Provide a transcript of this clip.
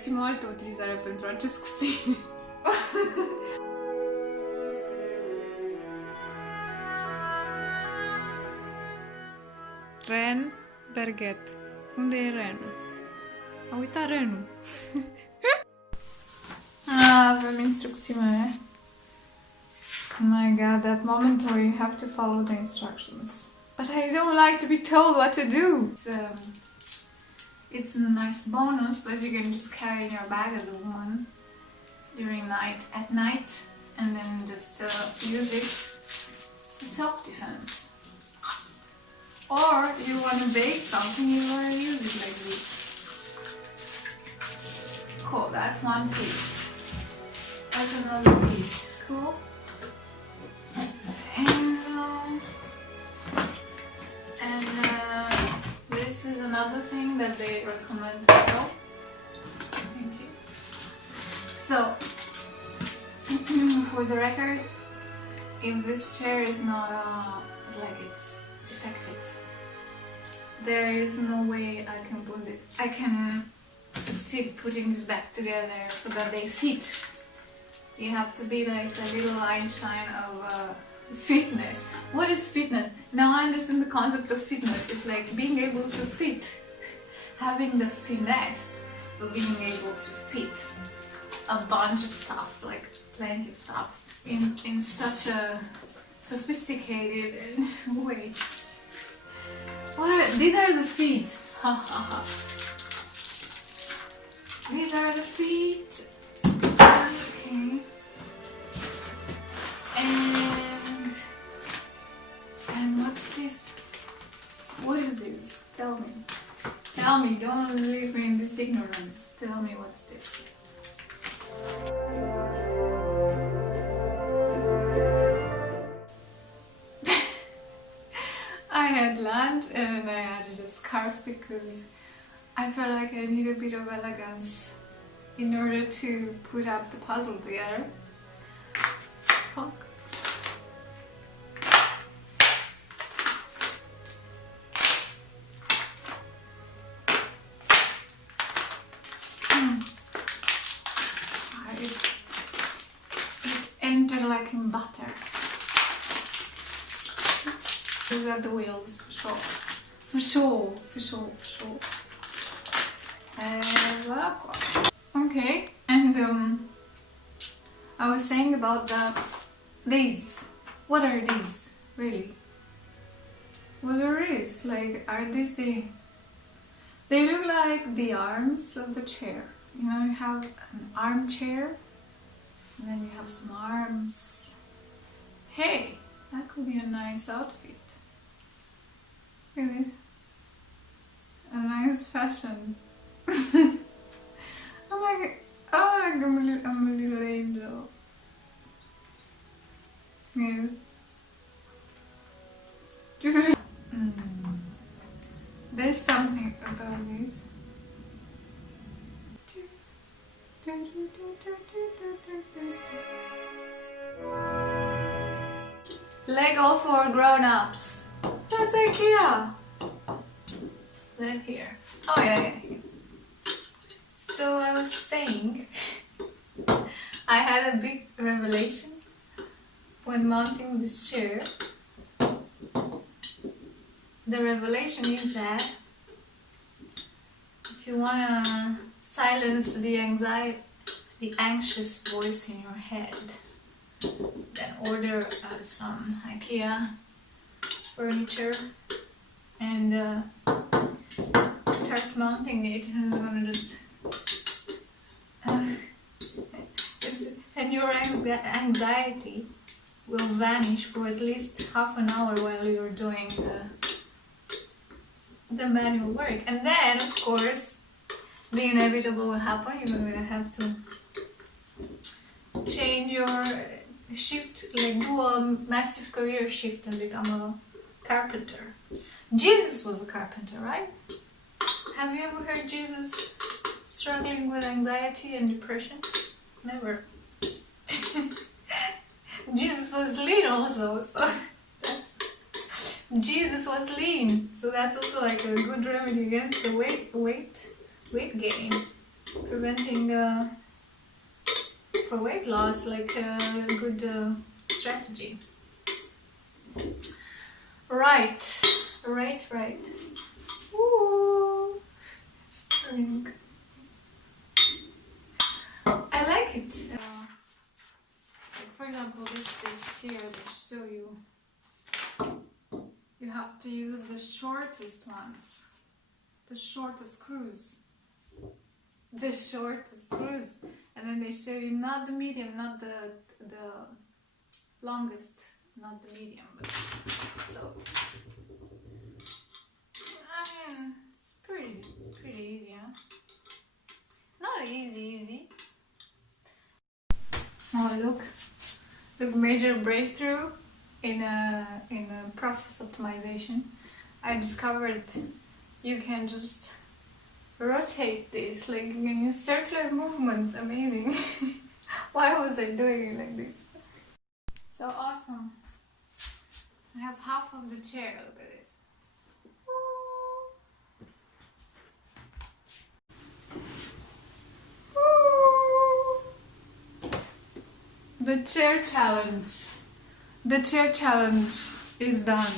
găsim o altă utilizare pentru acest cuțit. Renberget. Unde e renul? A uitat renul. Avem instrucțiune. Oh my god, that moment where you have to follow the instructions. But I don't like to be told what to do. It's a nice bonus that you can just carry in your bag as a woman during at night, and then just use it for self-defense. Or if you want to bake something, you want to use it like this. Cool, that's one piece. That's another piece. Cool. And this is another thing that they recommend to go. Thank you. So, for the record, if this chair is not like it's defective, there is no way I can put this. I can succeed putting this back together so that they fit. You have to be like a little Einstein of fitness. What is fitness? Now I understand the concept of fitness. It's like being able to fit, having the finesse of being able to fit a bunch of stuff, like plenty of stuff, in such a sophisticated way. What? These are the feet. Ha ha ha. These are the feet. Okay. And what's this? What is this? Tell me. Tell me, don't leave me in this ignorance. Tell me what's this. I had lunch and I added a scarf because I felt like I need a bit of elegance in order to put up the puzzle together. Punk. It entered like in butter. These are the wheels for sure. For sure, for sure, for sure. Okay, and I was saying about these. What are these, really? What are these? Like, are these the... They look like the arms of the chair. You know, you have an armchair, and then you have some arms. Hey, that could be a nice outfit. Really? A nice fashion. Oh, I'm a little angel. Yes. There's something about this. Lego for grown-ups. That's Ikea. Then here. Oh yeah. So I was saying, I had a big revelation when mounting this chair. The revelation is that if you wanna silence the anxious voice in your head, then order some Ikea furniture and start mounting it, and it's gonna just and your anxiety will vanish for at least half an hour while you're doing the manual work. And then, of course, the inevitable will happen. You're going to have to change your shift, like do a massive career shift and become a carpenter. Jesus was a carpenter, right? Have you ever heard Jesus struggling with anxiety and depression? Never. Jesus was lean also, so Jesus was lean, so that's also like a good remedy against the weight gain. preventing for weight loss, like a good strategy. Right. Ooh, it's pink. I like it. Like for example, this dish here, they show you have to use the shortest ones, the shortest screws. The shortest screws, and then they show you not the medium, not the longest, not the medium, but so I mean pretty easy, huh? Not easy. Oh look, major breakthrough in a process optimization. I discovered you can just rotate this, like you can use circular movements. Amazing. Why was I doing it like this? So awesome. I have half of the chair. Look at this. The chair challenge is done.